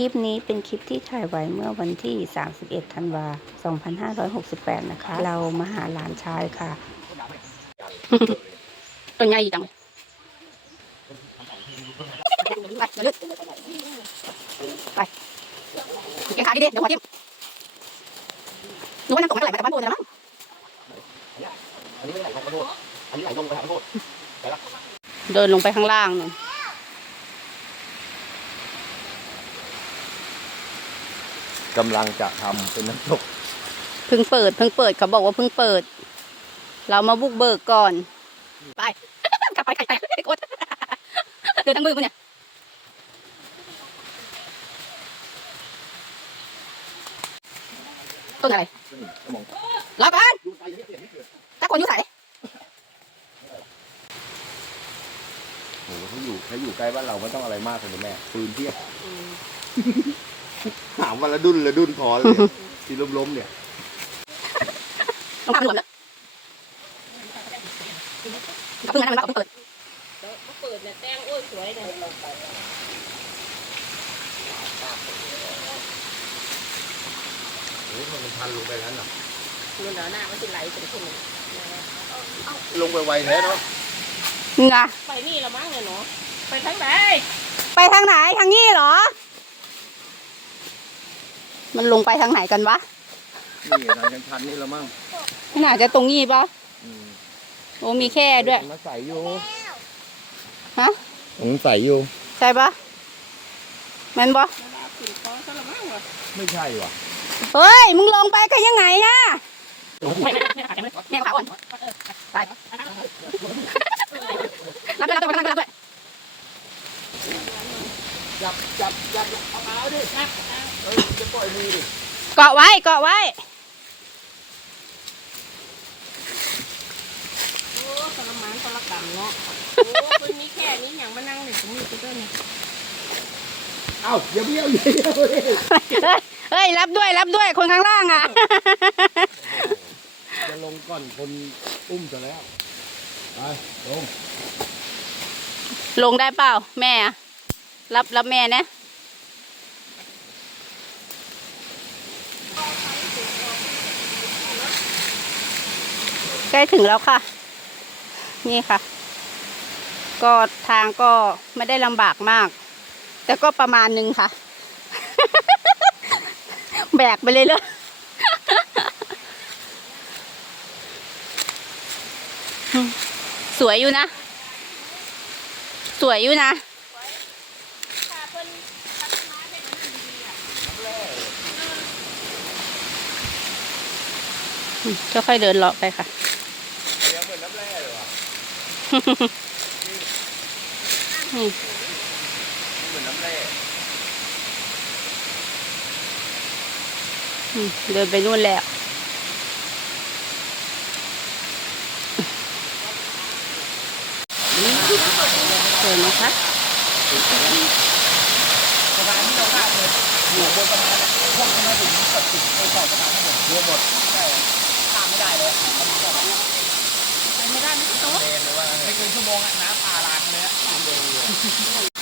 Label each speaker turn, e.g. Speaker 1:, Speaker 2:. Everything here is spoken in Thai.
Speaker 1: คลิปนี้เป็นคลิปที่ถ่ายไว้เมื่อวันที่ 31 ธันวา 2568 นะคะ เรามาหาหลานชายค่ะ
Speaker 2: ตัวใหญ่จังเลยไปเดี๋ยวลึกไปเกียงขาดิเดี๋ยวหัวทิ่มหนูว่าน้ำตกมันไหลมาจากบ้านปูนแล้วมั้ง
Speaker 3: อันนี้ไม่ไหลลงขอโทษอันนี้ไหลลงไปขอโทษ
Speaker 2: เดินลงไปข้างล่างนู่น
Speaker 3: กำลังจะทำเป็นน้ำตก
Speaker 2: เพิ่งเปิดเพิ่งเปิดเขาบอกว่าเพิ่งเปิด เรามาบุกเบิกก่อน ไป กลับไปไกลๆกดเดินทั้งมือกูเนี่ยต้นอะไร
Speaker 3: สมอง
Speaker 2: รอก่อน
Speaker 3: ดูไปยังไม่เปลี่ยนไม่เกิด
Speaker 2: ถ้าคนอยู่ใส่
Speaker 3: โอ้โหถ้าอยู่ถ้าอยู่ใกล้บ้านเราไม่ต้องอะไรมากเลยแม่ปืนเทียบ ถามวันละดุนละดุนพอเลยที่ล้มๆเนี่ย
Speaker 2: ต้องทำหลวมเลยกับเพิ่งนั้นมันเพิ่งเปิด
Speaker 4: เปิดเนี่ยแต้งโอ้ยสวยเนี่ย
Speaker 3: โอ้ยมันพันลงไปแล้วน่ะ
Speaker 4: มันหนาหน้ามันจะไหลเป็นคน
Speaker 3: ลงไปไวแท้เนาะ
Speaker 2: งะ
Speaker 4: ไปนี่ละมั้งเนี่ยเนาะไปทั้งไหน
Speaker 2: ไปทางไหนทางนี้เหรอ มันลงไปทางไหนกันวะ
Speaker 3: นี่ทางยังชันนี่ละมั้ง
Speaker 2: ไม่น่าจะตรงนี้ปะ
Speaker 3: อืม
Speaker 2: โอ้มีแค่ด้วย
Speaker 3: มาใส่อยู่
Speaker 2: ฮะ
Speaker 3: ผมใส่อยู่
Speaker 2: ใช่ปะแมันปะ
Speaker 4: ขึ้นคอซะละมั้งวะ
Speaker 3: ไม่ใช่ว่ะ
Speaker 2: เฮ้ยมึงลงไปกันยังไงนะ
Speaker 4: ไม่ไม่ไม่ไม่
Speaker 2: แม่ขาอ่อนตายรับด้วยรับด้วยรับด้วยรับด้วย
Speaker 3: จับจับจับเอาเอาดิ เฮ้ยจะปล่อยมือดิ
Speaker 2: เกาะไว้เกาะไว้
Speaker 4: โอ้สละมันสละกำเนาะโอ้ปืนนี้แค่นี้อย่างมานั่งเนี่ยผมมีตัวเนี่ย
Speaker 3: เอ้าอย่าเบี้ยวอย่าเบี้ยวเลย
Speaker 2: เฮ้ยเฮ้ยรับด้วยรับด้วยคนข้างล่างอะ
Speaker 3: จะลงก่อนคนอุ้มจะแล้วไปลง
Speaker 2: ลงได้เปล่าแม่อะรับรับแม่นะ ล้ถึงแล้วค่ะ นี่ค่ะ ก็ทางก็ไม่ได้ลำบากมาก แต่ก็ประมาณนึงค่ะ แบกไปเลยเลยสวยอยู่นะ สวยอยู่นะอืมค่อยๆเดินเลาะไปค่ะ
Speaker 3: เดี๋ยวเหมือนน้ำแร่เลยว่ะ
Speaker 2: อืม
Speaker 3: เหมือนน้ำแร่
Speaker 2: อืมเดินไปนู่นแล้วสวยไหมคะ
Speaker 3: รวมหมด
Speaker 4: ไปไม่ได้ไม่โต๊ะ
Speaker 3: เลนเลยว่าไม่เกินชั่วโมงอะน้ำป่าหลากเลยอะ